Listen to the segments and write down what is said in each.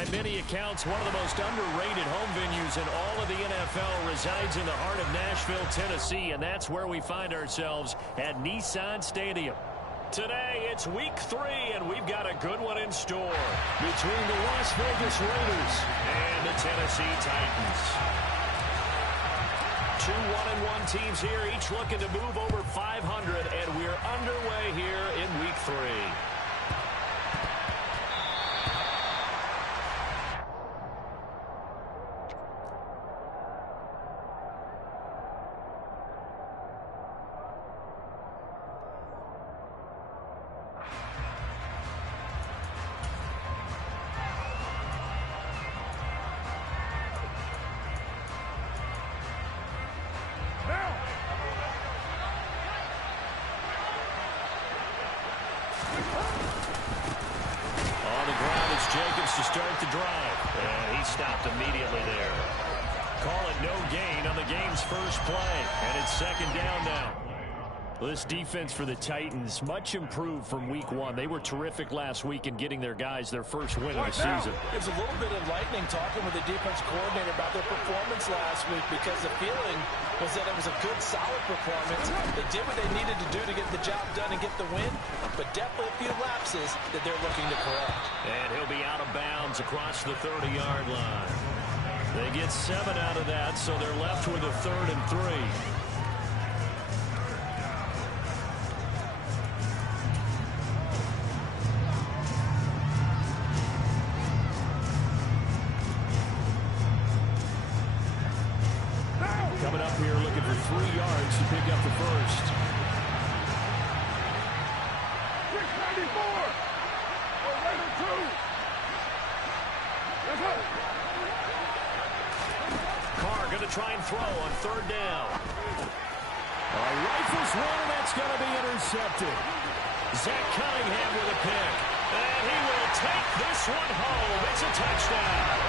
By many accounts, one of the most underrated home venues in all of the NFL resides in the heart of Nashville, Tennessee, and that's where we find ourselves at Nissan Stadium. Today, it's week 3, and we've got a good one in store between the Las Vegas Raiders and the Tennessee Titans. 2 1-1 teams here, each looking to move over 500, and we're underway here in week 3. To start the drive, and he stopped immediately there. Call it no gain on the game's first play, and it's second down now. This defense for the Titans, much improved from week 1. They were terrific last week in getting their guys their first win of the season. It was a little bit enlightening talking with the defense coordinator about their performance last week, because the feeling was that it was a good, solid performance. They did what they needed to do to get the job done and get the win, but definitely a few lapses that they're looking to correct. And he'll be out of bounds across the 30-yard line. They get 7 out of that, so they're left with a 3rd and 3. Coming up here looking for 3 yards to pick up the first. 694! Raider 2! Carr going to try and throw on 3rd down. Rifles one, and that's going to be intercepted. Zach Cunningham with a pick. And he will take this one home. It's a touchdown.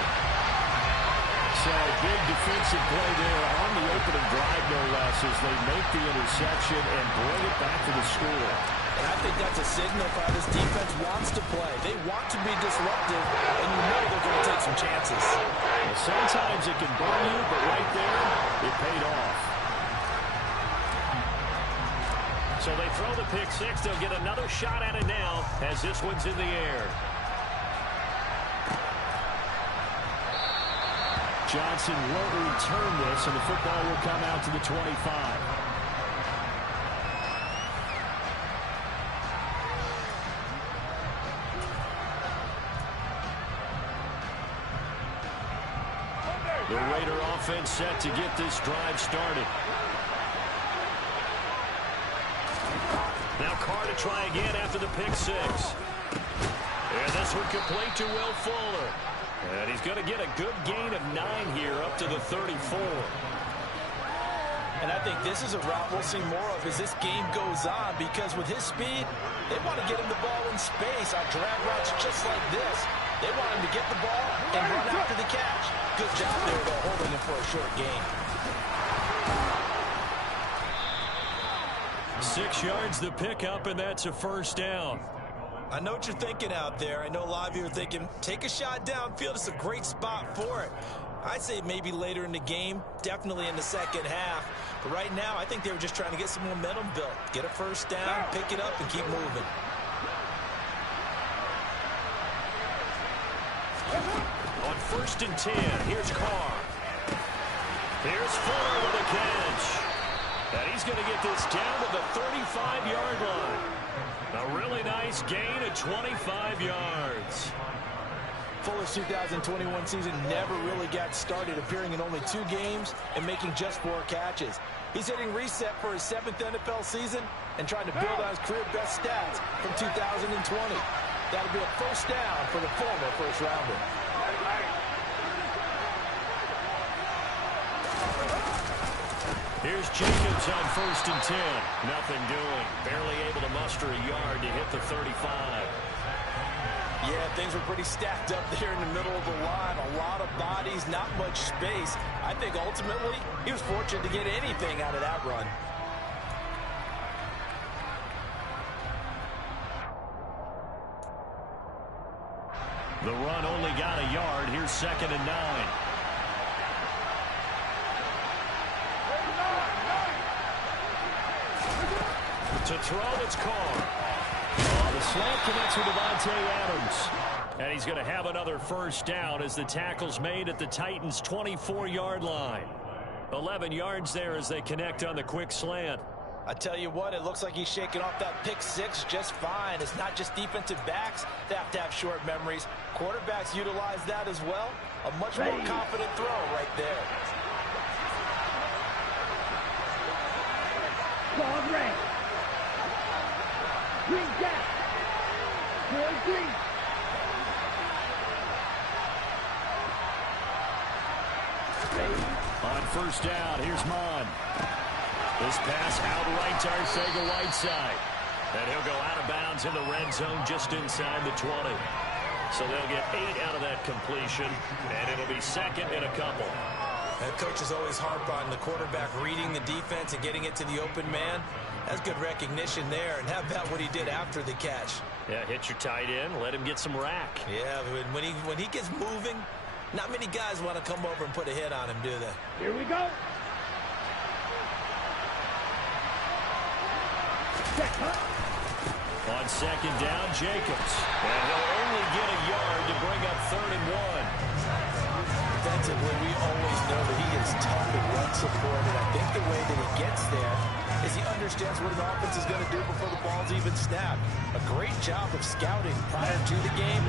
So big defensive play there on the opening drive, no less, as they make the interception and bring it back to the score. And I think that's a signal for how this defense wants to play. They want to be disruptive, and you know they're going to take some chances. Well, sometimes it can burn you, but right there, it paid off. So they throw the pick 6. They'll get another shot at it now as this one's in the air. Johnson won't return this, and the football will come out to the 25. The Raider offense set to get this drive started. Now Carr to try again after the pick 6. And this one complete to Will Fuller. And he's going to get a good gain of 9 here up to the 34. And I think this is a route we'll see more of as this game goes on, because with his speed, they want to get him the ball in space on drag routes just like this. They want him to get the ball and run after the catch. Good job there, though, holding him for a short gain. 6 yards the pickup, and that's a first down. I know what you're thinking out there. I know a lot of you are thinking, take a shot downfield. It's a great spot for it. I'd say maybe later in the game, definitely in the second half. But right now, I think they were just trying to get some momentum built. Get a first down, pick it up, and keep moving. On 1st and 10, here's Carr. Here's Fuller with a catch. And he's going to get this down to the 35-yard line. A really nice gain of 25 yards. Fuller's 2021 season never really got started, appearing in only 2 games and making just 4 catches. He's hitting reset for his 7th NFL season and trying to build on his career best stats from 2020. That'll be a first down for the former first-rounder. Here's Jacobs on 1st and 10. Nothing doing. Barely able to muster a yard to hit the 35. Yeah, things were pretty stacked up there in the middle of the line. A lot of bodies, not much space. I think ultimately he was fortunate to get anything out of that run. The run only got a yard. Here's 2nd and 9. To throw, it's Carr. The slant connects with Davante Adams. And he's going to have another first down as the tackle's made at the Titans' 24-yard line. 11 yards there as they connect on the quick slant. I tell you what, it looks like he's shaking off that pick six just fine. It's not just defensive backs that have to have short memories. Quarterbacks utilize that as well. A much more confident throw right there. Ball red. Green gap. Green. On first down, here's Mon. This pass outright to Arcega-Whiteside. And he'll go out of bounds in the red zone just inside the 20. So they'll get 8 out of that completion, and it'll be 2nd and a couple. That coach is always harp on the quarterback reading the defense and getting it to the open man. That's good recognition there. And how about what he did after the catch? Yeah, hit your tight end, let him get some rack. Yeah, when he gets moving, not many guys want to come over and put a hit on him, do they? Here we go. On 2nd down, Jacobs. And he'll only get a yard to bring up 3rd and 1. Defensively, we always know that he is tough and run support, and I think the way that he gets there is he understands what an offense is going to do before the ball's even snapped. A great job of scouting prior to the game,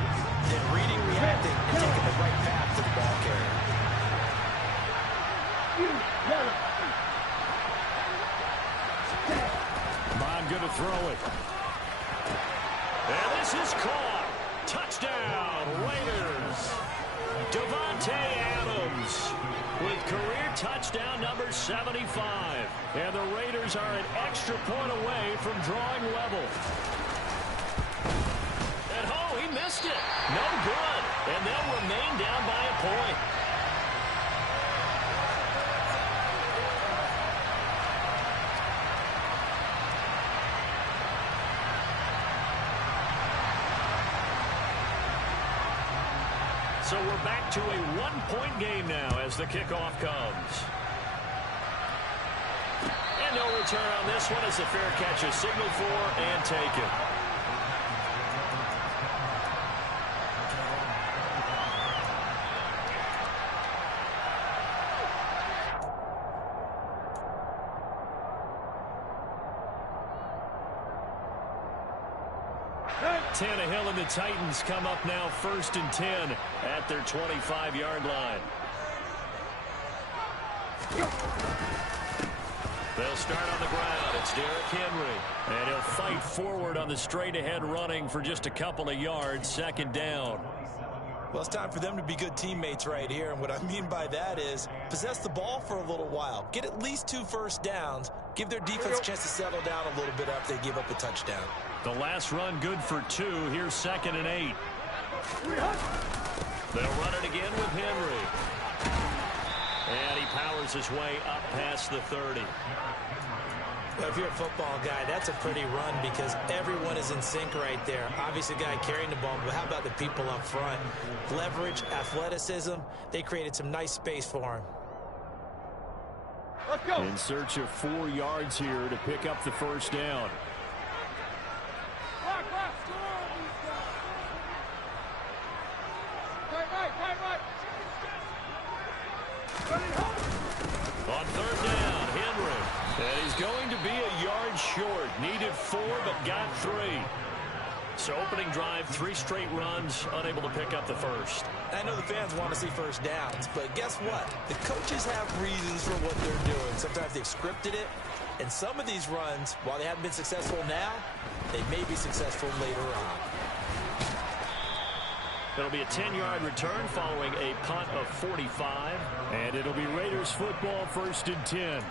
then reading, reacting, and taking the right path to the ball carrier. Bond going to throw it. And this is caught. Touchdown, Raiders. Davante Adams with career touchdown number 75. And the Raiders are an extra point away from drawing level. And oh, he missed it. No good. And they'll remain down by a point. So we're back to a one-point game now as the kickoff comes. And no return on this one as the fair catch is signaled for and taken. Tannehill and the Titans come up now 1st and 10 at their 25-yard line. They'll start on the ground. It's Derrick Henry. And he'll fight forward on the straight-ahead running for just a couple of yards. 2nd down. Well, it's time for them to be good teammates right here. And what I mean by that is possess the ball for a little while. Get at least 2 first downs. Give their defense a chance to settle down a little bit after they give up a touchdown. The last run good for 2. Here's 2nd and 8. They'll run it again with Henry. And he powers his way up past the 30. Well, if you're a football guy, that's a pretty run because everyone is in sync right there. Obviously, the guy carrying the ball, but how about the people up front? Leverage, athleticism, they created some nice space for him. Let's go. In search of 4 yards here to pick up the first down. On 3rd down, Henry. And he's going to be a yard short. Needed 4, but got 3. So opening drive, 3 straight runs, unable to pick up the first. I know the fans want to see first downs, but guess what? The coaches have reasons for what they're doing. Sometimes they've scripted it, and some of these runs, while they haven't been successful now, they may be successful later on. It'll be a 10-yard return following a punt of 45. And it'll be Raiders football 1st and 10.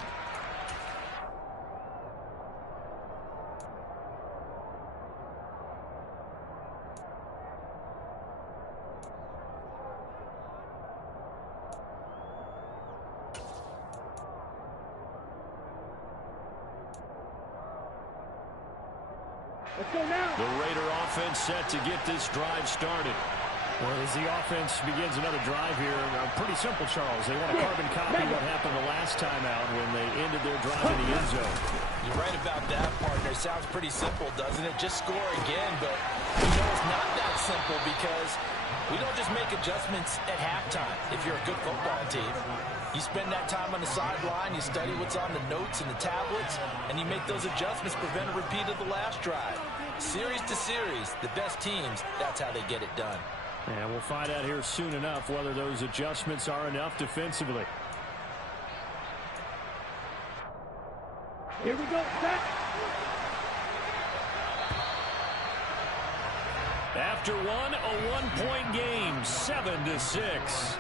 Let's go now. The Raider offense set to get this drive started. Well, as the offense begins another drive here, pretty simple, Charles. They want to carbon copy what happened the last time out when they ended their drive in the end zone. You're right about that, partner. Sounds pretty simple, doesn't it? Just score again, but you know it's not that simple because we don't just make adjustments at halftime if you're a good football team. You spend that time on the sideline, you study what's on the notes and the tablets, and you make those adjustments, prevent a repeat of the last drive. Series to series, the best teams, that's how they get it done. And we'll find out here soon enough whether those adjustments are enough defensively. Here we go. Set. After one, a one-point game, 7-6.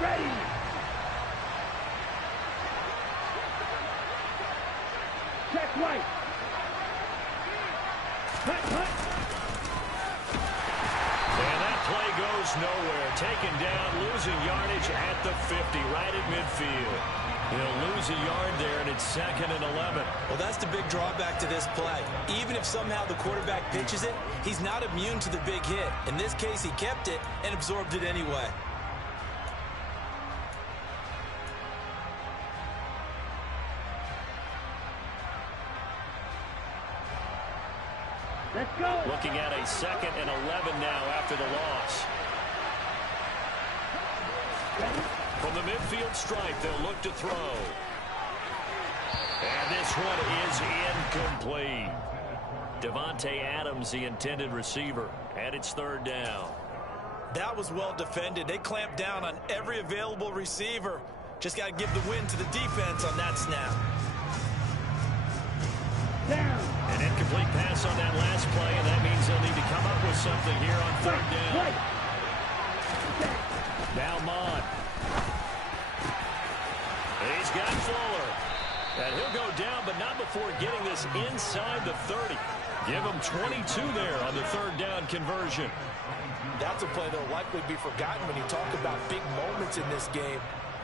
Ready. Check right. Cut. And that play goes nowhere. Taken down, losing yardage at the 50, right at midfield. He'll lose a yard there, and it's 2nd and 11. Well, that's the big drawback to this play. Even if somehow the quarterback pitches it, he's not immune to the big hit. In this case, he kept it and absorbed it anyway. Let's go. Looking at a 2nd and 11 now after the loss. From the midfield stripe, they'll look to throw. And this one is incomplete. Devontae Adams, the intended receiver, and it's 3rd down. That was well defended. They clamped down on every available receiver. Just got to give the win to the defense on that snap. Down. An incomplete pass on that last play, and that means they'll need to come up with something here on 3rd down. Right. Now Mond. He's got Fuller. And he'll go down, but not before getting this inside the 30. Give him 22 there on the 3rd down conversion. That's a play that will likely be forgotten when you talk about big moments in this game.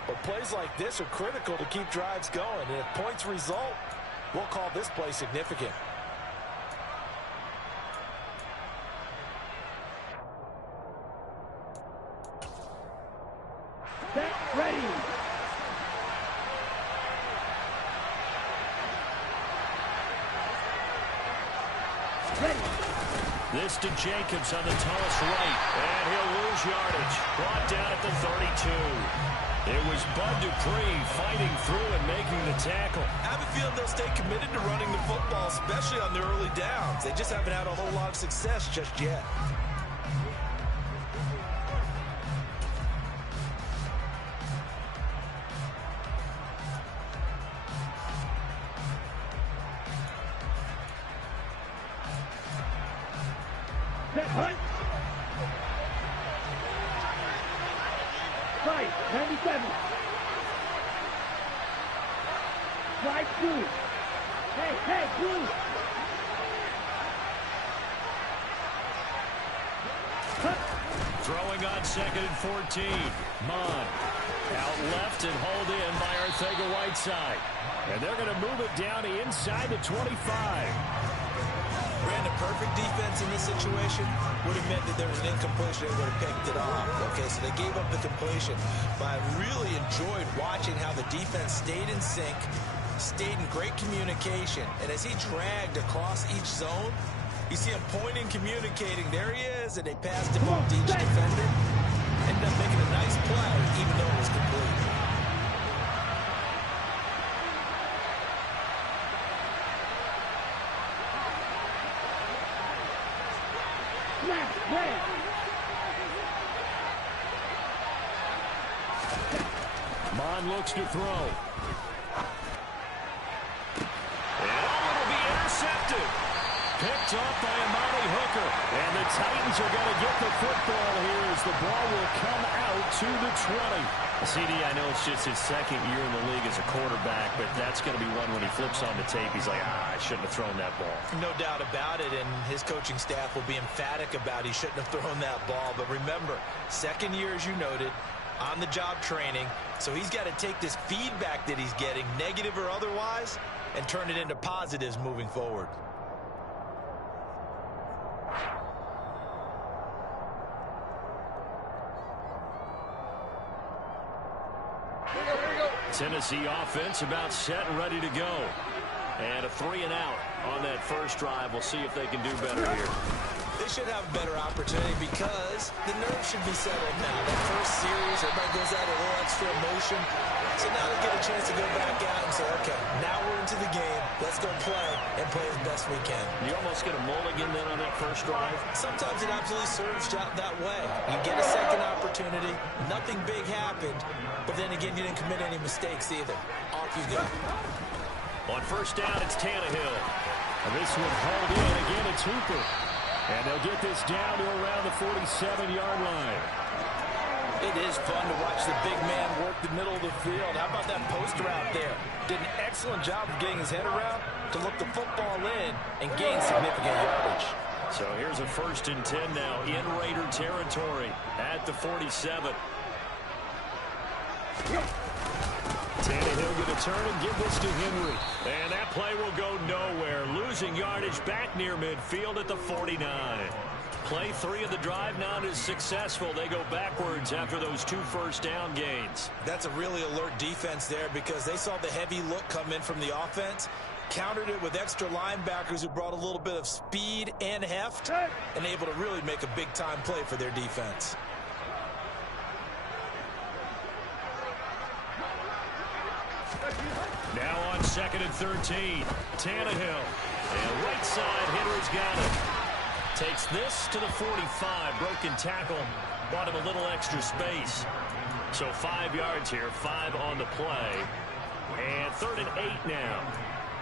But plays like this are critical to keep drives going. And if points result, we'll call this play significant. Set. Ready. This to Jacobs on the toss right. And he'll lose yardage. Brought down at the 32. It was Bud Dupree fighting through and making the tackle. I have a feeling they'll stay committed to running the football, especially on the early downs. They just haven't had a whole lot of success just yet. Set. Hunt. Right. 97. Right. Blue. Hey, Blue. Cut. Throwing on 2nd and 14. Mond out left and hauled in by Arcega-Whiteside. And they're going to move it down to inside the 25. Brandon, perfect defense in this situation would have meant that there was an incompletion. They would have picked it off. Okay, so they gave up the completion. But I really enjoyed watching how the defense stayed in sync, stayed in great communication. And as he dragged across each zone, you see him pointing, communicating. There he is, and they passed him off to each defender. Ended up making a nice play, even though it was complete. Mond looks to throw. And it'll be intercepted. Picked off by Amani Hooker. And the Titans are going to get the football here as the ball will come out to the 20. CD, I know it's just his second year in the league as a quarterback, but that's going to be one when he flips on the tape. He's like, I shouldn't have thrown that ball. No doubt about it, and his coaching staff will be emphatic about he shouldn't have thrown that ball. But remember, second year, as you noted, on-the-job training. So he's got to take this feedback that he's getting, negative or otherwise, and turn it into positives moving forward. Tennessee offense about set and ready to go. And a 3-and-out on that first drive. We'll see if they can do better here. They should have a better opportunity because the nerves should be settled now. That first series, everybody goes out a little extra emotion. So now they get a chance to go back out and say, okay, now we're into the game. Let's go play and play as best we can. You almost get a mulligan then on that first drive. Sometimes it absolutely serves that way. You get a second opportunity. Nothing big happened. But then again, you didn't commit any mistakes either. Off you go. On first down, it's Tannehill. And this one hauled in. Again, it's Hooper. And they'll get this down to around the 47-yard line. It is fun to watch the big man work the middle of the field. How about that post route there? Did an excellent job of getting his head around to look the football in and gain significant yardage. So here's a 1st and 10 now in Raider territory at the 47. Tannehill going to turn and give this to Henry. And that play will go nowhere. Losing yardage back near midfield at the 49. Play 3 of the drive not as successful. They go backwards after those 2 first-down gains. That's a really alert defense there because they saw the heavy look come in from the offense, countered it with extra linebackers who brought a little bit of speed and heft, and able to really make a big-time play for their defense. Now on 2nd and 13. Tannehill. And right side, Henry's got it. Takes this to the 45. Broken tackle. Bought him a little extra space. So 5 yards here. 5 on the play. And 3rd and 8 now.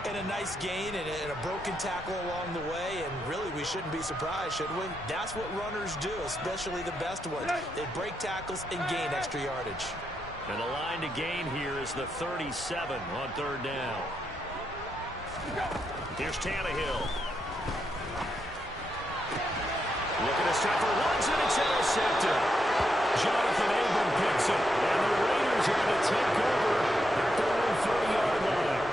And a nice gain and a broken tackle along the way. And really, we shouldn't be surprised, should we? That's what runners do, especially the best ones. They break tackles and gain extra yardage. And the line to gain here is the 37 on 3rd down. Here's Tannehill. Looking to stop for runs, and it's intercepted. Jonathan Abram picks it. And the Raiders are going to take over at their own 40-yard line.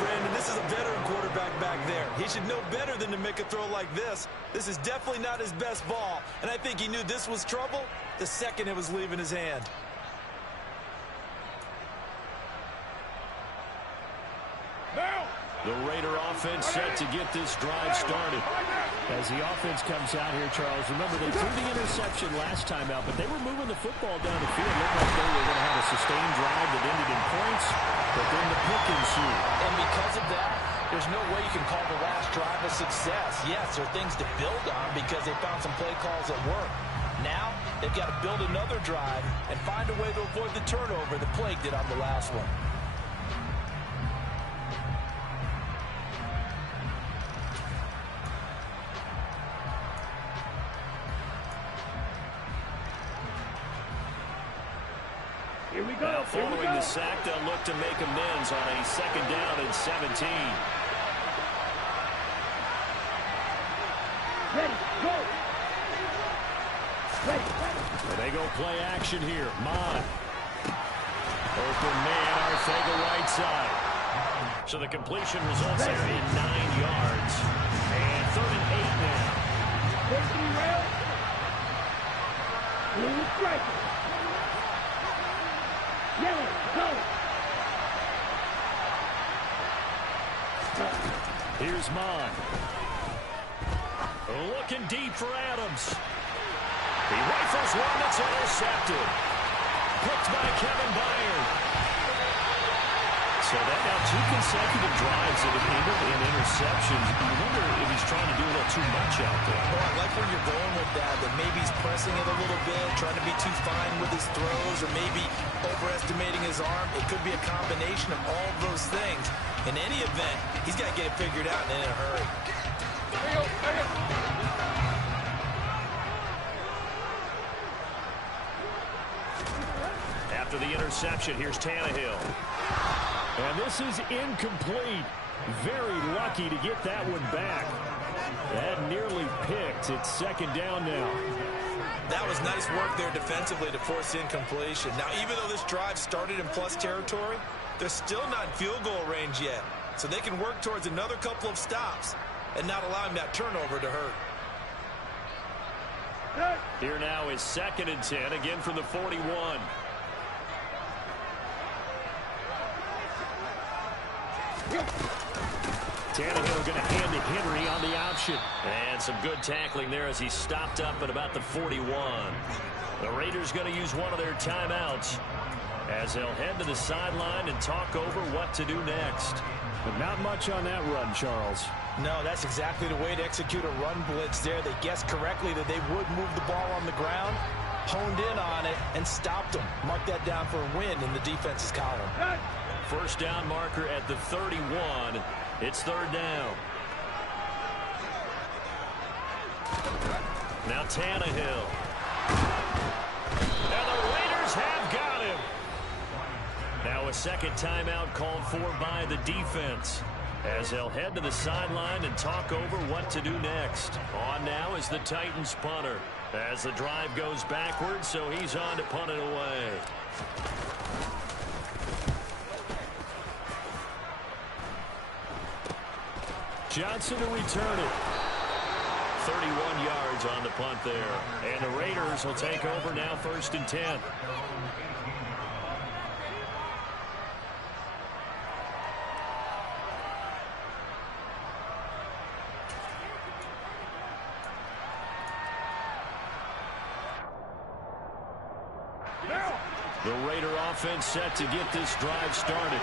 Brandon, this is a veteran quarterback back there. He should know better than to make a throw like this. This is definitely not his best ball. And I think he knew this was trouble the second it was leaving his hand. The Raider offense set to get this drive started. As the offense comes out here, Charles, remember they threw the interception last time out, but they were moving the football down the field. It looked like they were going to have a sustained drive that ended in points, but then the pick ensued. And because of that, there's no way you can call the last drive a success. Yes, there are things to build on because they found some play calls that work. Now, they've got to build another drive and find a way to avoid the turnover that plagued it on the last one. Here we go. Now following the sack, they'll look to make amends on a 2nd down and 17. Ready, go. Ready. And they go play action here. Mon. Open man, Arcega right side. So the completion results there in 9 yards. And 3rd and 8 now. 43 rail. Blue striker. Yellow, go. Here's Mon. Looking deep for Adams. He rifles one that's intercepted. Picked by Kevin Byard. So that now 2 consecutive drives that have ended in interceptions. You wonder if he's trying to do a little too much out there. Oh, I like where you're going with that maybe he's pressing it a little bit, trying to be too fine with his throws, or maybe overestimating his arm. It could be a combination of all of those things. In any event, he's got to get it figured out and in a hurry. interception. Here's Tannehill. And this is incomplete. Very lucky to get that one back. That nearly picked. It's second down now. That was nice work there defensively to force incompletion. Now, even though this drive started in plus territory, they're still not in field goal range yet. So they can work towards another couple of stops and not allowing that turnover to hurt. Here now is 2nd and 10, again from the 41. Tannehill going to hand to Henry on the option. And some good tackling there as he stopped up at about the 41. The Raiders going to use one of their timeouts as they'll head to the sideline and talk over what to do next. But not much on that run, Charles. No, that's exactly the way to execute a run blitz there. They guessed correctly that they would move the ball on the ground, honed in on it, and stopped them. Mark that down for a win in the defense's column. First down marker at the 31. It's 3rd down. Now Tannehill. And the Raiders have got him. Now a second timeout called for by the defense as they'll head to the sideline and talk over what to do next. On now is the Titans punter as the drive goes backwards, so he's on to punt it away. Johnson to return it. 31 yards on the punt there. And the Raiders will take over now, 1st and 10. The Raider offense set to get this drive started.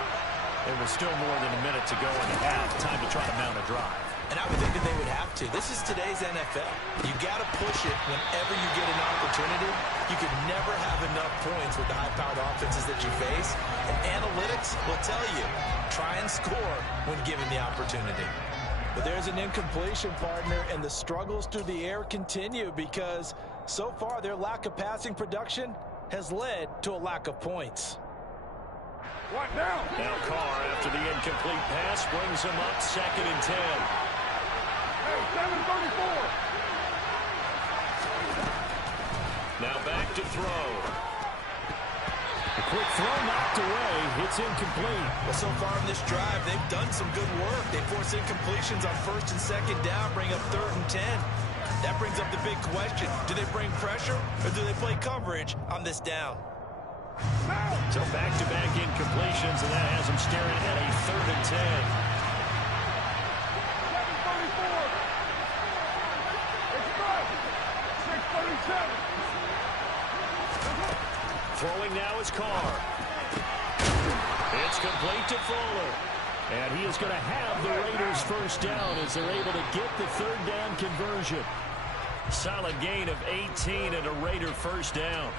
There was still more than a minute to go in the half. Time to try to mount a drive. And I would think that they would have to. This is today's NFL. You got to push it whenever you get an opportunity. You can never have enough points with the high-powered offenses that you face. And analytics will tell you, try and score when given the opportunity. But there's an incompletion, partner, and the struggles through the air continue because so far their lack of passing production has led to a lack of points. What now? Now Carr, after the incomplete pass, brings him up 2nd and 10. Hey, 7:34. Now back to throw. A quick throw knocked away. It's incomplete. Well, so far in this drive, they've done some good work. They force incompletions on 1st and 2nd down, bring up 3rd and 10. That brings up the big question. Do they bring pressure or do they play coverage on this down? So back-to-back incompletions, and that has them staring at a 3rd and 10. 7:34. It's good. 6:37. Throwing now is Carr. It's complete to Fuller. And he is going to have the Raiders first down as they're able to get the 3rd down conversion. Solid gain of 18 and a Raider first down.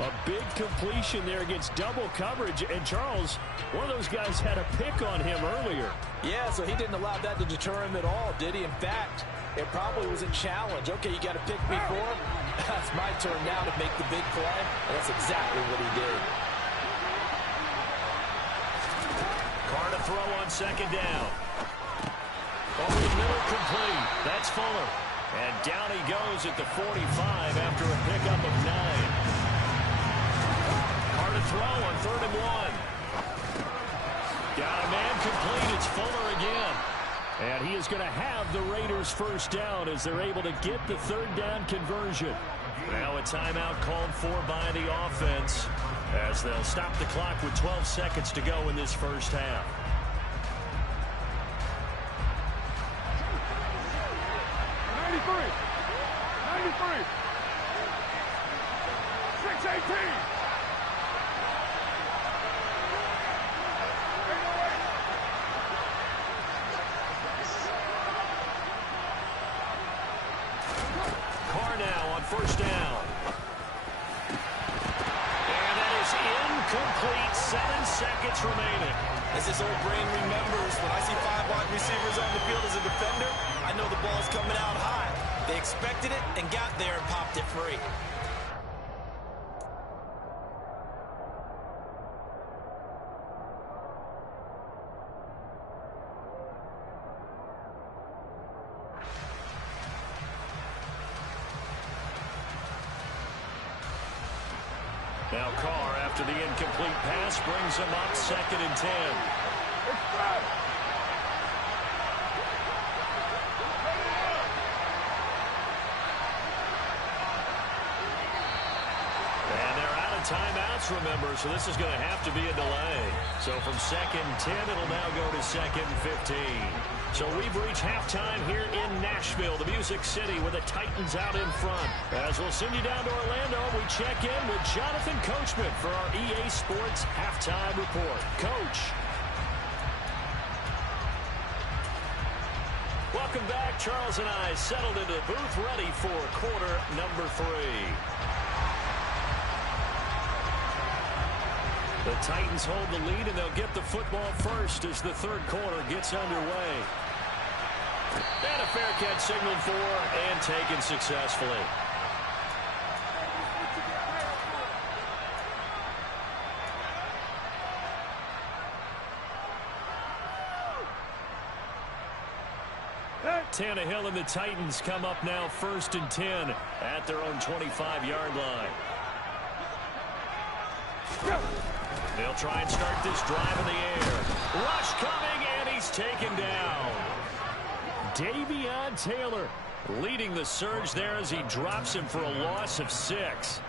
A big completion there against double coverage. And Charles, one of those guys had a pick on him earlier. Yeah, so he didn't allow that to deter him at all, did he? In fact, it probably was a challenge. Okay, you got to pick me for him. That's my turn now to make the big play. And that's exactly what he did. Carr to throw on 2nd down. Over the middle, complete. That's Fuller. And down he goes at the 45 after a pickup of 9. Carr to throw on 3rd and 1. Got a man complete. It's Fuller again. And he is going to have the Raiders first down as they're able to get the 3rd down conversion. Now a timeout called for by the offense as they'll stop the clock with 12 seconds to go in this first half. '93. 6:18. Carr now on 1st down. And that is incomplete. 7 seconds remaining. As his old brain remembers, when I see 5 wide receivers on the field as a defender, I know the ball's coming out high. They expected it and got there and popped it free. Now Carr, after the incomplete pass, brings him up 2nd and 10. And they're out of timeouts, remember, so this is going to have to be a delay. So from 2nd and 10, it'll now go to 2nd and 15. So we've reached halftime here in Nashville, the Music City, with the Titans out in front. As we'll send you down to Orlando, we check in with Jonathan Coachman for our EA Sports Halftime Report. Coach. Welcome back. Charles and I settled into the booth, ready for quarter number 3. The Titans hold the lead, and they'll get the football first as the third quarter gets underway. And a fair catch signaled for and taken successfully. Tannehill and the Titans come up now 1st and 10 at their own 25-yard line. They'll try and start this drive in the air. Rush coming, and he's taken down. Davion Taylor leading the surge there as he drops him for a loss of 6.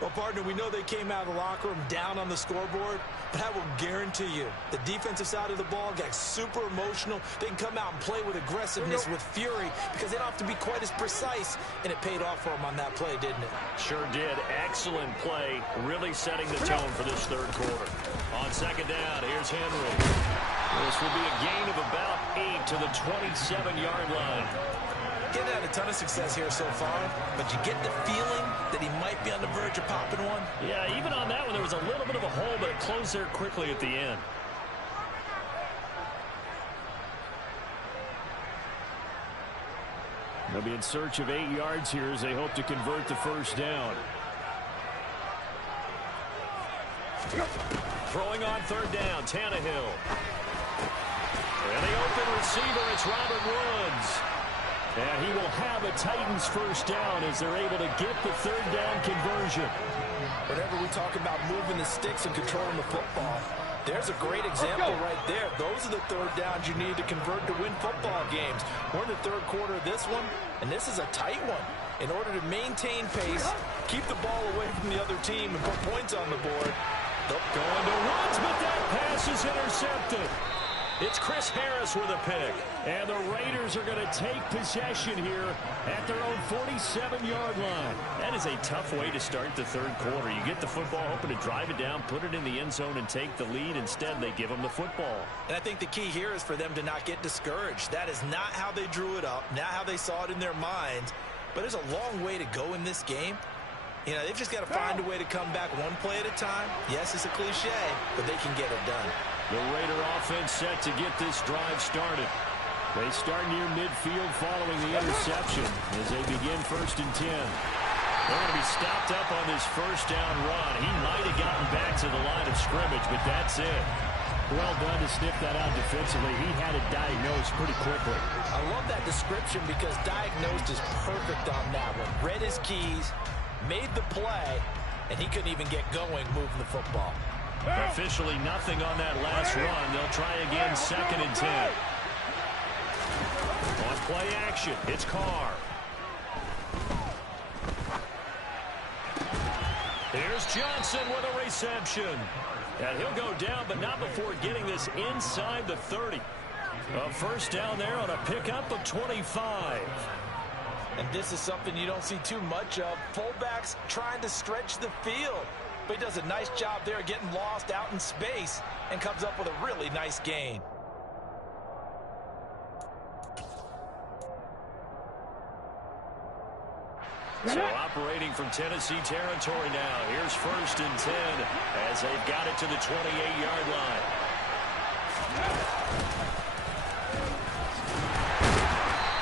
Well, partner, we know they came out of the locker room down on the scoreboard, but I will guarantee you the defensive side of the ball got super emotional. They can come out and play with aggressiveness, with fury, because they don't have to be quite as precise, and it paid off for them on that play, didn't it? Sure did. Excellent play, really setting the tone for this third quarter. On 2nd down, here's Henry. This will be a gain of about 8 to the 27-yard line. Getting had a ton of success here so far, but you get the feeling that he might be on the verge of popping one. Yeah, even on that one, there was a little bit of a hole, but it closed there quickly at the end. They'll be in search of 8 yards here as they hope to convert the first down. Throwing on 3rd down, Tannehill. And the open receiver, it's Robert Woods. And he will have a Titans first down as they're able to get the 3rd down conversion. Whenever we talk about moving the sticks and controlling the football, there's a great example right there. Those are the 3rd downs you need to convert to win football games. We're in the 3rd quarter of this one, and this is a tight one. In order to maintain pace, keep the ball away from the other team, and put points on the board. Going to Woods, but that pass is intercepted. It's Chris Harris with a pick. And the Raiders are going to take possession here at their own 47-yard line. That is a tough way to start the third quarter. You get the football, hoping to drive it down, put it in the end zone, and take the lead. Instead, they give them the football. And I think the key here is for them to not get discouraged. That is not how they drew it up, not how they saw it in their minds. But there's a long way to go in this game. You know, they've just got to find a way to come back one play at a time. Yes, it's a cliche, but they can get it done. The Raider offense set to get this drive started. They start near midfield following the interception as they begin 1st and 10. They're going to be stopped up on this first down run. He might have gotten back to the line of scrimmage, but that's it. Well done to sniff that out defensively. He had it diagnosed pretty quickly. I love that description because diagnosed is perfect on that one. Read his keys, made the play, and he couldn't even get going moving the football. Officially nothing on that last run. They'll try again 2nd and 10. On play action, it's Carr. Here's Johnson with a reception. And he'll go down, but not before getting this inside the 30. A first down there on a pickup of 25. And this is something you don't see too much of. Fullbacks trying to stretch the field. But he does a nice job there getting lost out in space and comes up with a really nice gain. So operating from Tennessee territory now. Here's 1st and 10 as they've got it to the 28-yard line.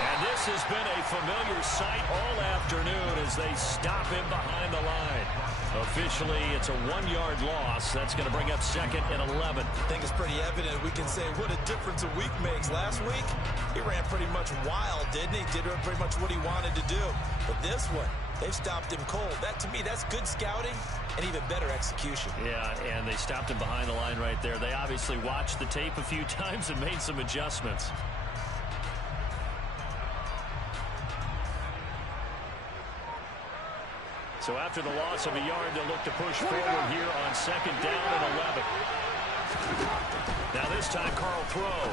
And this has been a familiar sight all afternoon as they stop him behind the line. Officially, it's a 1-yard loss. That's going to bring up 2nd and 11. I think it's pretty evident. We can say what a difference a week makes. Last week, he ran pretty much wild, didn't he? Did pretty much what he wanted to do. But this one, They've stopped him cold. That, to me, that's good scouting and even better execution. Yeah, and they stopped him behind the line right there. They obviously watched the tape a few times and made some adjustments. So after the loss of a yard, they'll look to push forward here on 2nd down and 11. Now this time, Carl throw.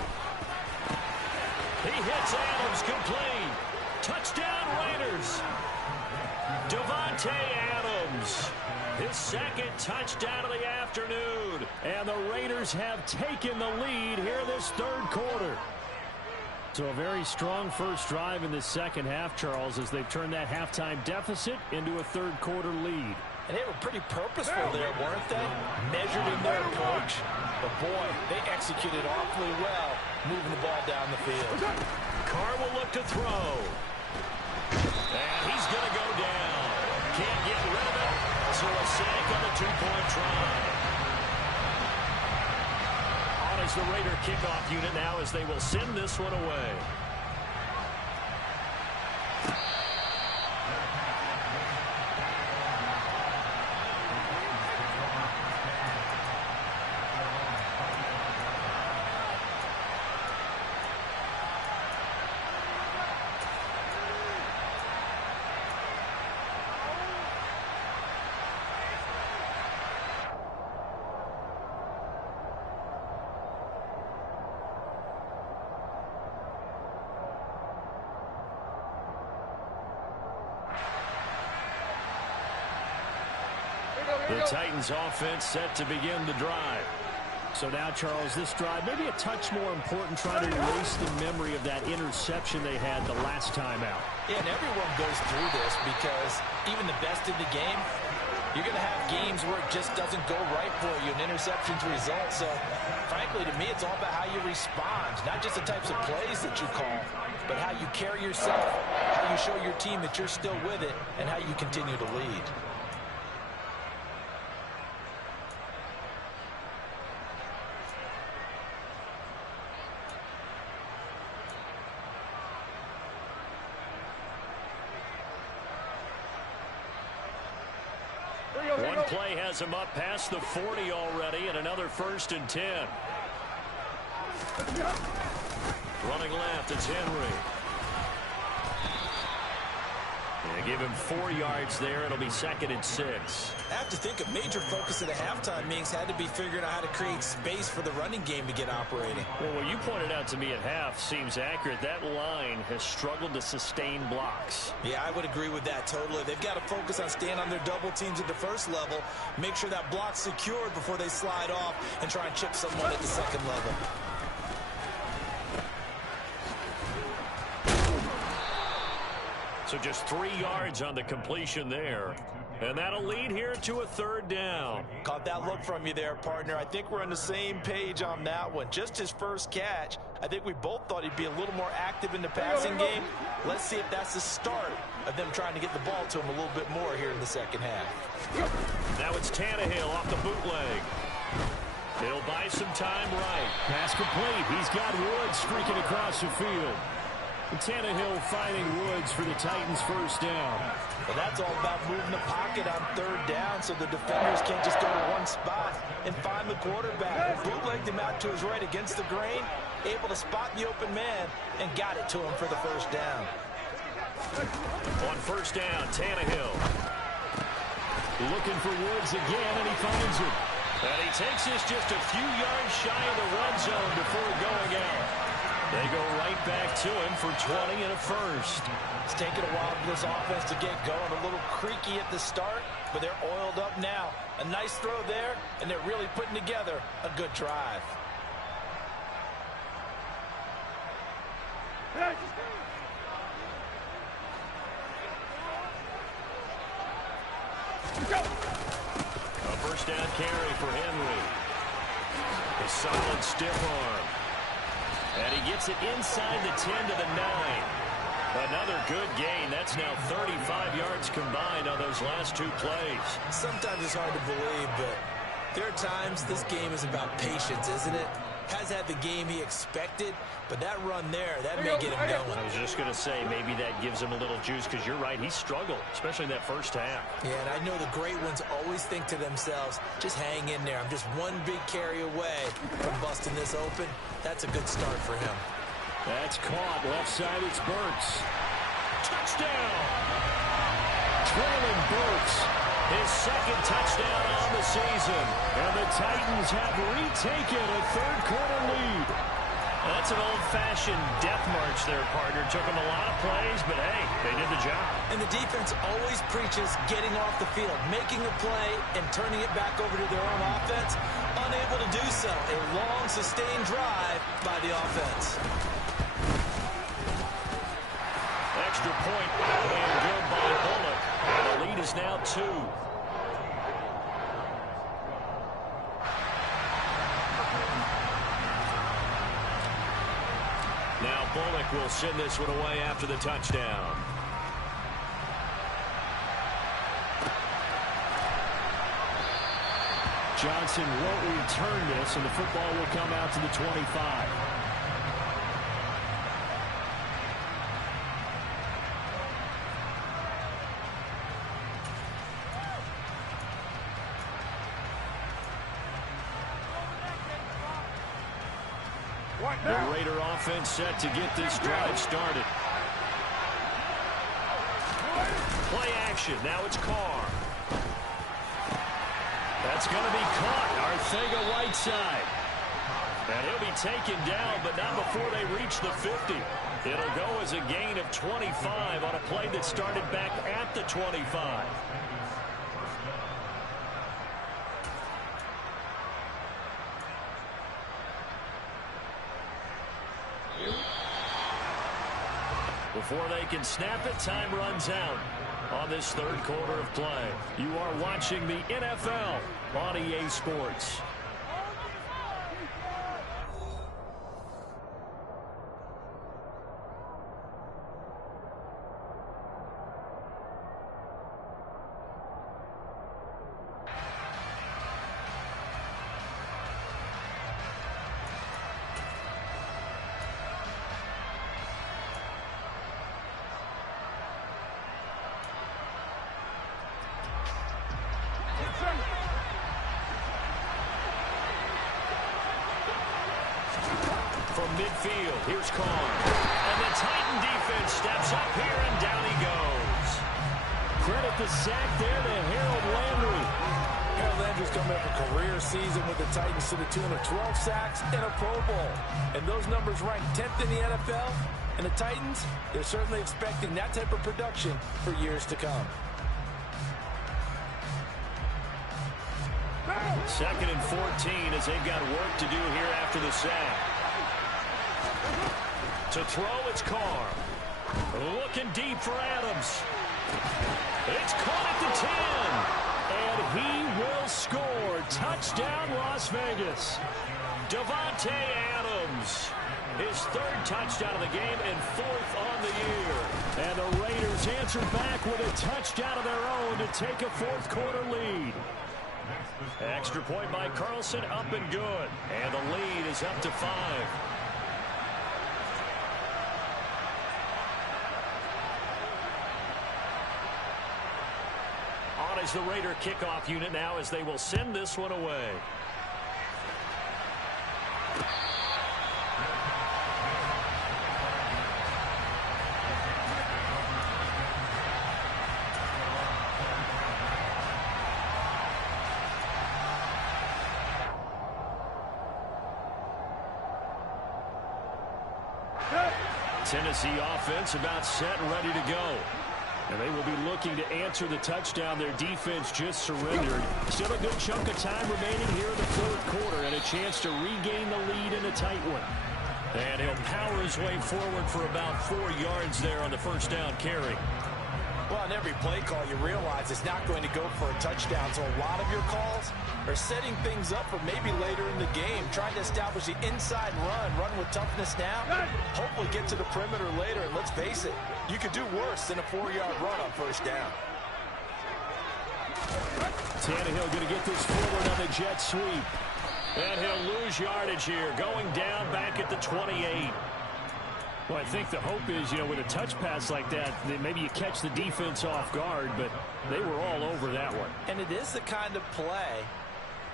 He hits Adams, complete. Touchdown, Raiders. Davante Adams, his 2nd touchdown of the afternoon. And the Raiders have taken the lead here this 3rd quarter. So a very strong first drive in the second half, Charles, as they've turned that halftime deficit into a 3rd quarter lead. And they were pretty purposeful there, weren't they? Measured in their approach. But, boy, they executed awfully well, moving the ball down the field. Carr will look to throw. And he's going to go down. Can't get rid of it. So a sack on the 2-point try. On is the Raider kickoff unit now as they will send this one away. The Titans offense set to begin the drive. So now, Charles, this drive maybe a touch more important, trying to erase the memory of that interception they had the last time out. Yeah, and everyone goes through this because even the best in the game, you're going to have games where it just doesn't go right for you, and interceptions result. So, frankly, to me, it's all about how you respond, not just the types of plays that you call, but how you carry yourself, how you show your team that you're still with it, and how you continue to lead. One play has him up past the 40 already, and another 1st and 10. Running left, it's Henry. They give him 4 yards there. It'll be 2nd and 6. I have to think a major focus of the halftime meetings had to be figuring out how to create space for the running game to get operating. Well, what you pointed out to me at half seems accurate. That line has struggled to sustain blocks. Yeah, I would agree with that totally. They've got to focus on staying on their double teams at the first level, make sure that block's secured before they slide off and try and chip someone at the second level. So just 3 yards on the completion there. And that'll lead here to a 3rd down. Caught that look from you there, partner. I think we're on the same page on that one. Just his first catch. I think we both thought he'd be a little more active in the passing game. Let's see if that's the start of them trying to get the ball to him a little bit more here in the second half. Now it's Tannehill off the bootleg. He'll buy some time right. Pass complete. He's got Woods streaking across the field. And Tannehill finding Woods for the Titans' 1st down. Well, that's all about moving the pocket on 3rd down so the defenders can't just go to one spot and find the quarterback. Bootlegged him out to his right against the grain, able to spot the open man, and got it to him for the 1st down. On 1st down, Tannehill. Looking for Woods again, and he finds him. And he takes this just a few yards shy of the red zone before going out. They go right back to him for 20 and a 1st. It's taken a while for this offense to get going. A little creaky at the start, but they're oiled up now. A nice throw there, and they're really putting together a good drive. A 1st down carry for Henry. A solid stiff arm. And he gets it inside the 10 to the 9. Another good gain. That's now 35 yards combined on those last 2 plays. Sometimes it's hard to believe, but there are times this game is about patience, isn't it? has had the game he expected, but that run there, that may get him going. I was just going to say, maybe that gives him a little juice, because you're right, he struggled, especially in that first half. Yeah, and I know the great ones always think to themselves, just hang in there. I'm just one big carry away from busting this open. That's a good start for him. That's caught. Left side, it's Burks. Touchdown! Traylon Burks. His second touchdown on the season. And the Titans have retaken a third-quarter lead. That's an old-fashioned death march there, partner. Took him a lot of plays, but hey, they did the job. And the defense always preaches getting off the field, making a play, and turning it back over to their own offense. Unable to do so. A long, sustained drive by the offense. Extra point, and good by Bullock. And the lead is now 2. Now Bullock will send this one away after the touchdown. Johnson won't return this, and the football will come out to the 25. The Raider offense set to get this drive started. Play action. Now it's Carr. That's going to be caught. Arcega-Whiteside. And he'll be taken down, but not before they reach the 50. It'll go as a gain of 25 on a play that started back at the 25. Before they can snap it, time runs out on this third quarter of play. You are watching the NFL on EA Sports. From midfield, here's Carr. And the Titan defense steps up here, and down he goes. Credit the sack there to Harold Landry. Harold Landry's coming up a career season with the Titans to the tune of 12 sacks and a Pro Bowl. And those numbers rank 10th in the NFL. And the Titans, they're certainly expecting that type of production for years to come. 2nd and 14 as they've got work to do here after the sack. To throw, it's Carr. Looking deep for Adams. It's caught at the 10. And he will score. Touchdown, Las Vegas. Davante Adams. His 3rd touchdown of the game and 4th on the year. And the Raiders answer back with a touchdown of their own to take a 4th quarter lead. Extra point by Carlson, up and good. And the lead is up to 5. On is the Raider kickoff unit now as they will send this one away. Tennessee offense about set and ready to go. And they will be looking to answer the touchdown their defense just surrendered. Still a good chunk of time remaining here in the 4th quarter and a chance to regain the lead in a tight one. And he'll power his way forward for about 4 yards there on the first down carry. Well, on every play call, you realize it's not going to go for a touchdown. So a lot of your calls are setting things up for maybe later in the game, trying to establish the inside run with toughness now, hopefully get to the perimeter later. And let's face it, you could do worse than a 4-yard run on first down. Tannehill going to get this forward on the jet sweep. And he'll lose yardage here, going down back at the 28. Well, I think the hope is, with a touch pass like that, maybe you catch the defense off guard, but they were all over that one. And it is the kind of play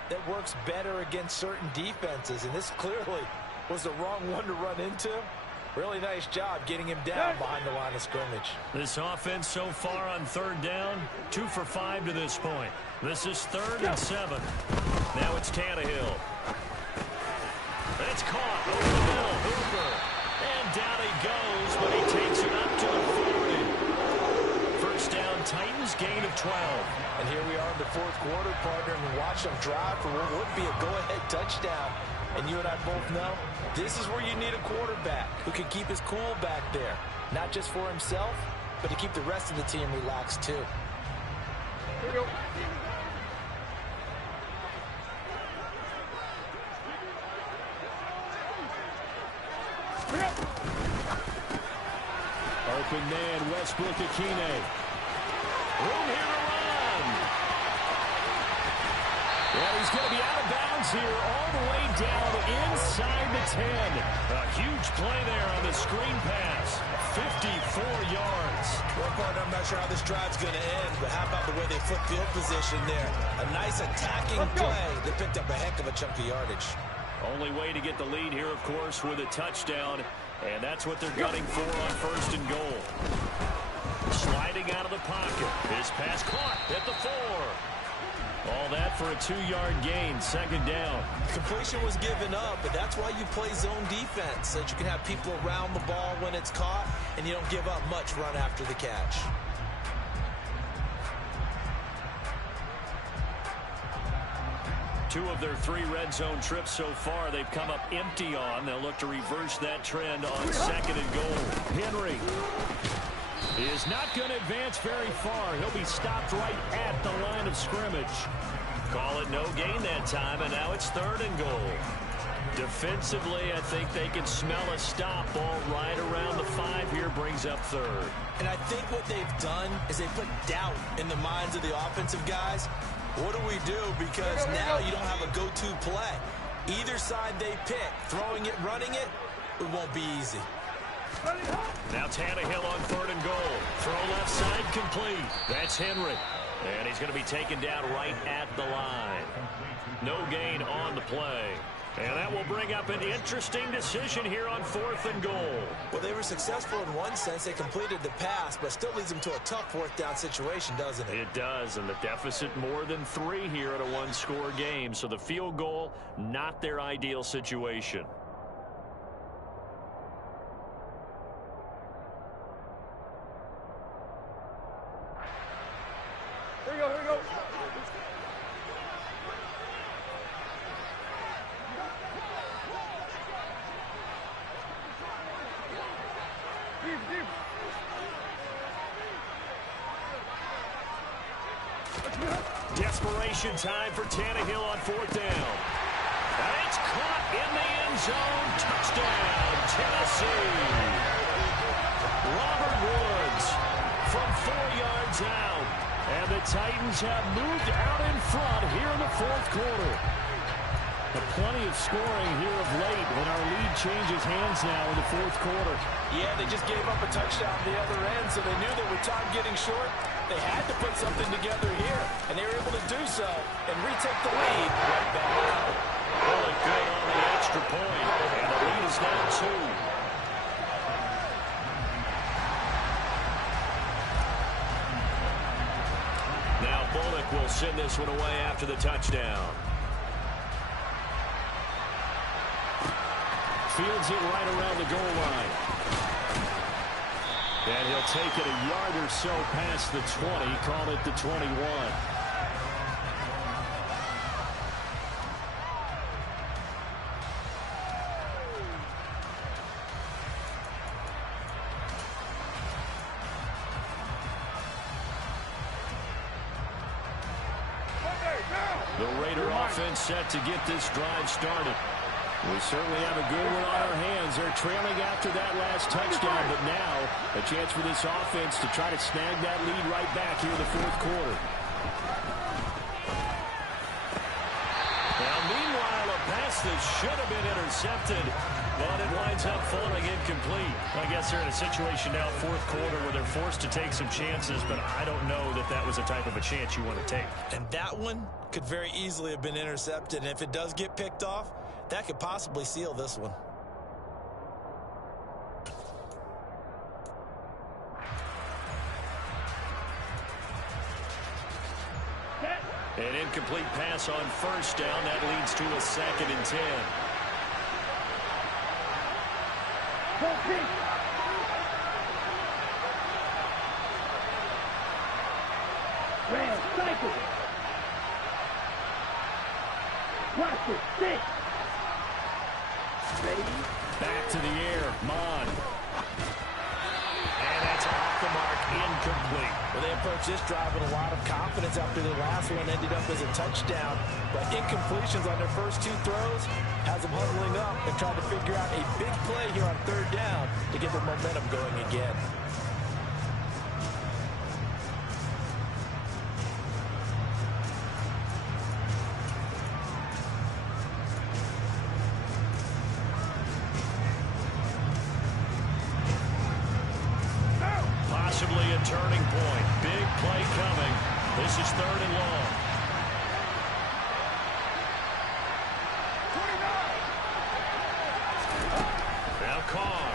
that works better against certain defenses, and this clearly was the wrong one to run into. Really nice job getting him down behind the line of scrimmage. This offense so far on third down, 2 for 5 to this point. This is 3rd and 7. Now it's Tannehill. That's caught over the middle. Hooper. And down he goes, but he takes it up to the 40. First down, Titans, gain of 12. And here we are in the fourth quarter, partner, and watch them drive for what would be a go-ahead touchdown. And you and I both know this is where you need a quarterback who can keep his cool back there. Not just for himself, but to keep the rest of the team relaxed too. Here we go. Open man, Westbrook-Ikhine. Room here to run. Well, he's going to be out of bounds here, all the way down inside the 10. A huge play there on the screen pass. 54 yards. Well, partner, I'm not sure how this drive's going to end, but how about the way they flip field position there? A nice attacking play that picked up a heck of a chunk of yardage. Only way to get the lead here, of course, with a touchdown. And that's what they're gunning for on 1st and goal. Sliding out of the pocket. His pass caught at the 4. All that for a 2-yard gain, 2nd down. Completion was given up, but that's why you play zone defense, so that you can have people around the ball when it's caught, and you don't give up much run after the catch. Two of their 3 red zone trips so far, they've come up empty on. They'll look to reverse that trend on 2nd and goal. Henry is not going to advance very far. He'll be stopped right at the line of scrimmage. Call it no gain that time, and now it's 3rd and goal. Defensively, I think they can smell a stop. Ball right around the 5 here, brings up 3rd. And I think what they've done is they put doubt in the minds of the offensive guys. What do we do? Because now you don't have a go-to play. Either side they pick, throwing it, running it, it won't be easy. Now Tannehill on 3rd and goal. Throw left side complete. That's Henry. And he's going to be taken down right at the line. No gain on the play. And that will bring up an interesting decision here on 4th and goal. Well, they were successful in one sense. They completed the pass, but still leads them to a tough 4th down situation, doesn't it? It does, and the deficit more than 3 here in a 1-score game. So the field goal, not their ideal situation. Here we go, here we go. Desperation time for Tannehill on 4th down. And it's caught in the end zone. Touchdown, Tennessee. Robert Woods from 4 yards out. And the Titans have moved out in front here in the 4th quarter. Plenty of scoring here of late when our lead changes hands now in the 4th quarter. Yeah, they just gave up a touchdown at the other end, so they knew that with time getting short, they had to put something together here, and they were able to do so and retake the lead right back out. Really good on the extra point, and the lead is now 2. Now Bullock will send this one away after the touchdown. Fields it right around the goal line. And he'll take it a yard or so past the 20, call it the 21. The Raider offense set to get this drive started. We certainly have a good one on our hands. They're trailing after that last touchdown, but now a chance for this offense to try to snag that lead right back here in the 4th quarter. Now, meanwhile, a Pass that should have been intercepted, but it winds up falling incomplete. I guess they're in a situation now, fourth quarter, where they're forced to take some chances, but I don't know that that was the type of a chance you want to take. And that one could very easily have been intercepted, and if it does get picked off, that could possibly seal this one. An incomplete pass on first down. That leads to a 2nd and 10. Cycle. Watch it. Stick. Back to the air. Mon. And that's off the mark. Incomplete. Well, they approached this drive with a lot of confidence after their last one ended up as a touchdown. But incompletions on their first 2 throws has them huddling up and trying to figure out a big play here on 3rd down to get their momentum going again. Possibly a turning point. Big play coming. This is 3rd and long. Now Carr.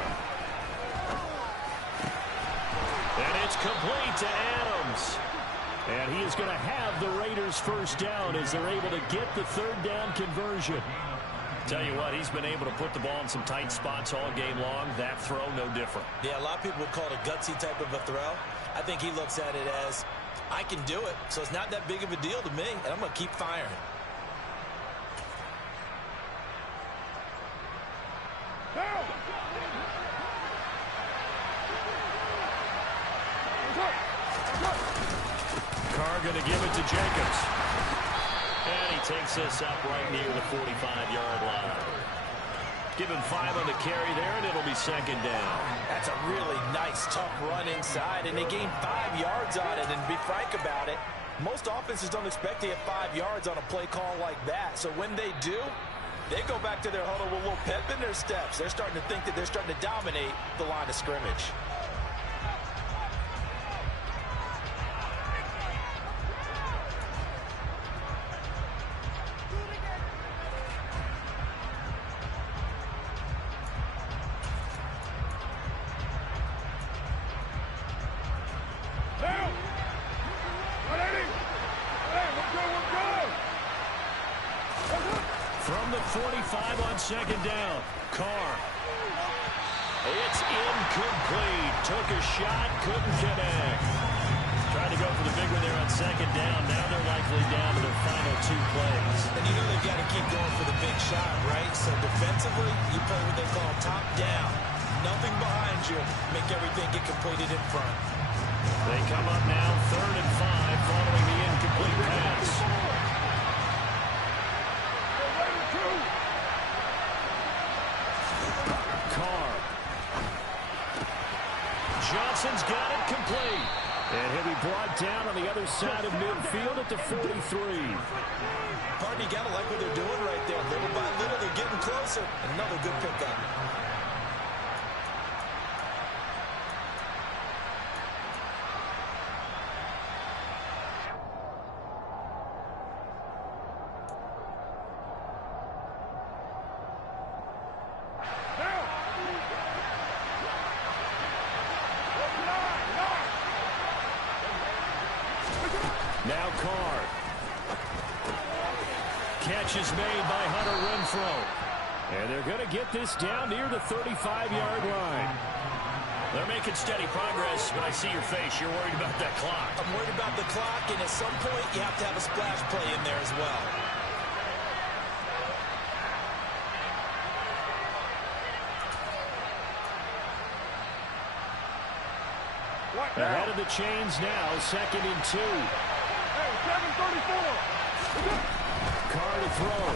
And it's complete to Adams. And he is going to have the Raiders first down as they're able to get the 3rd down conversion. Tell you what, he's been able to put the ball in some tight spots all game long. That throw, no different. Yeah, a lot of people would call it a gutsy type of a throw. I think he looks at it as, I can do it, so it's not that big of a deal to me, and I'm going to keep firing. Carr going to give it to Jacobs. And he takes this up right near the 45-yard line. Give him 5 on the carry there, and it'll be 2nd down. That's a really nice, tough run inside, and they gained 5 yards on it. And to be frank about it, most offenses don't expect to get 5 yards on a play call like that. So when they do, they go back to their huddle with a little pep in their steps. They're starting to think that they're starting to dominate the line of scrimmage. From the 45 on 2nd down, Carr. It's incomplete. Took a shot, couldn't connect. Tried to go for the big one there on 2nd down. Now they're likely down to their final 2 plays. And you know they've got to keep going for the big shot, right? So defensively, you play what they call top down. Nothing behind you. Make everything get completed in front. They come up now 3rd and 5 following the incomplete pass. Carr. Johnson's got it complete. And he'll be brought down on the other side of midfield at the 43. Pardon, you got to like what they're doing right there. Little by little, they're getting closer. Another good pickup. Now Carr. Catch is made by Hunter Renfrow. And they're going to get this down near the 35-yard line. They're making steady progress, but I see your face. You're worried about that clock. I'm worried about the clock, and at some point, you have to have a splash play in there as well. Ahead of the chains now, 2nd and 2. Hey, 7:34. Carr to throw.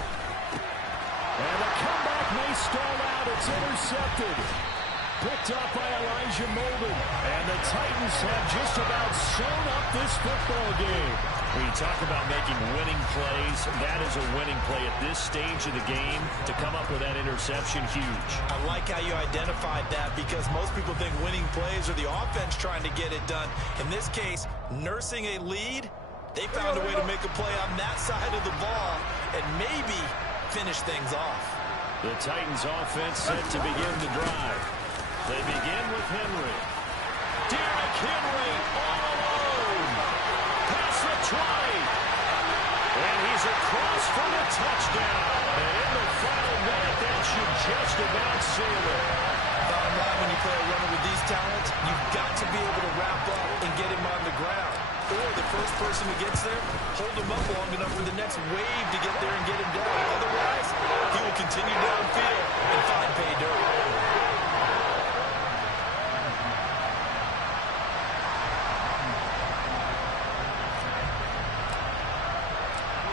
And the comeback may stall out. It's intercepted. picked up by Elijah Molden. And the Titans have just about sewn up this football game. When you talk about making winning plays, that is a winning play at this stage of the game. To come up with that interception, huge. I like how you identified that, because most people think winning plays are the offense trying to get it done. In this case, nursing a lead, they found a way to make a play on that side of the ball and maybe finish things off. The Titans offense set to begin the drive. They begin with Henry. Derrick Henry all alone. Pass the 20. And he's across for the touchdown. And in the final minute, that should just about seal it. Bottom line, when you play a runner with these talents, you've got to be able to wrap up and get him on the ground. Or the first person who gets there, hold him up long enough for the next wave to get there and get him down. Otherwise, he will continue downfield and find pay dirt.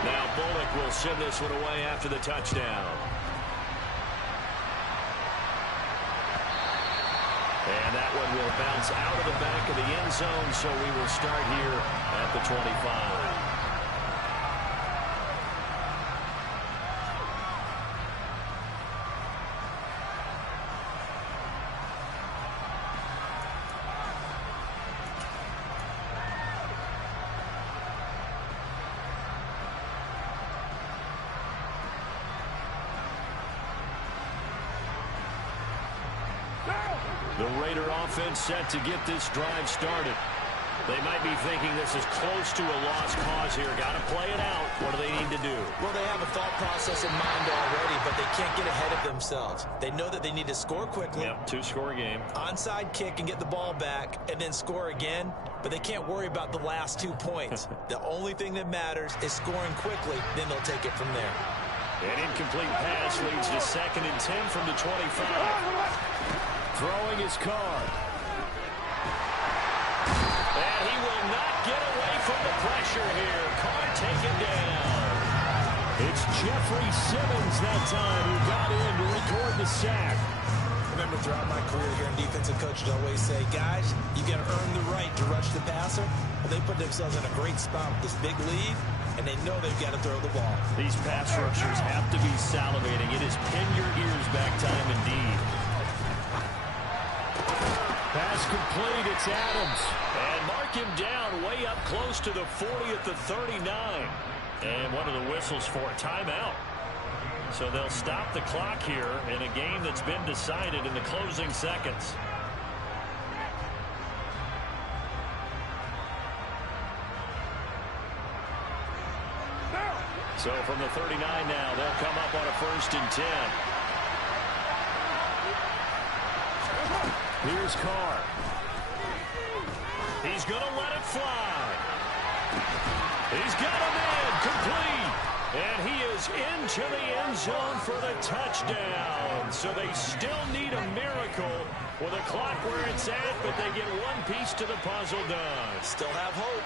Now Bullock will send this one away after the touchdown. And that one will bounce out of the back of the end zone, so we will start here at the 25. The Raider offense set to get this drive started. They might be thinking this is close to a lost cause here. Got to play it out. What do they need to do? Well, they have a thought process in mind already, but they can't get ahead of themselves. They know that they need to score quickly. Yep, two-score game. Onside kick and get the ball back and then score again, but they can't worry about the last 2 points. The only thing that matters is scoring quickly, then they'll take it from there. An incomplete pass leads to 2nd and 10 from the 25. Throwing his card. And he will not get away from the pressure here. Carr taken down. It's Jeffrey Simmons that time who got in to record the sack. Remember, throughout my career here in defensive coaches always say, guys, you got to earn the right to rush the passer. Well, they put themselves in a great spot with this big lead, and they know they've got to throw the ball. These pass rushers have to be salivating. It is pin your ears back time indeed. Pass complete, it's Adams. And mark him down way up close to the 40 at the 39. And one of the whistles for a timeout. So they'll stop the clock here in a game that's been decided in the closing seconds. So from the 39 now, they'll come up on a 1st and 10. Here's Carr. He's going to let it fly. He's got a man complete. And he is into the end zone for the touchdown. So they still need a miracle with a clock where it's at, but they get one piece to the puzzle done. Still have hope.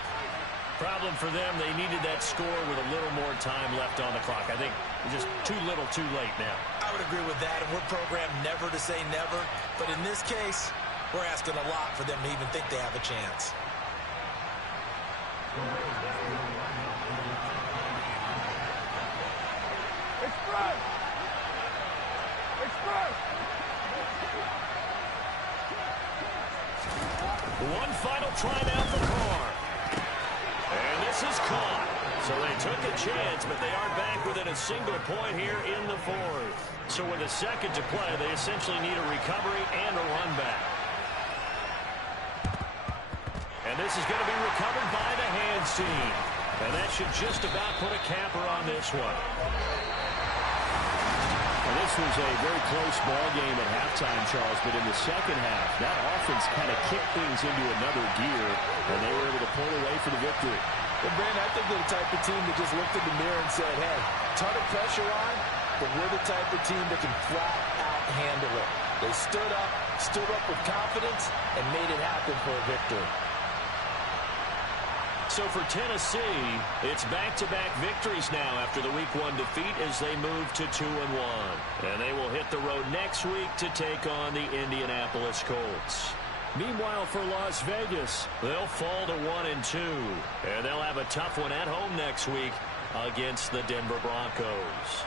Problem for them, they needed that score with a little more time left on the clock. I think just too little too late now. I would agree with that, and we're programmed never to say never. But in this case, we're asking a lot for them to even think they have a chance. Express! Express! One final try now for Carr. And this is caught. So they took a chance, but they aren't back within a single point here in the 4th. So with a second to play, they essentially need a recovery and a run back. And this is going to be recovered by the hands team. And that should just about put a capper on this one. Well, this was a very close ball game at halftime, Charles, but in the second half, that offense kind of kicked things into another gear, and they were able to pull away for the victory. Well, Brandon, I think they're the type of team that just looked in the mirror and said, hey, ton of pressure on, but we're the type of team that can flat out handle it. They stood up with confidence, and made it happen for a victory. So for Tennessee, it's back-to-back victories now after the Week 1 defeat as they move to 2-1. And they will hit the road next week to take on the Indianapolis Colts. Meanwhile, for Las Vegas, they'll fall to 1-2. And they'll have a tough one at home next week against the Denver Broncos.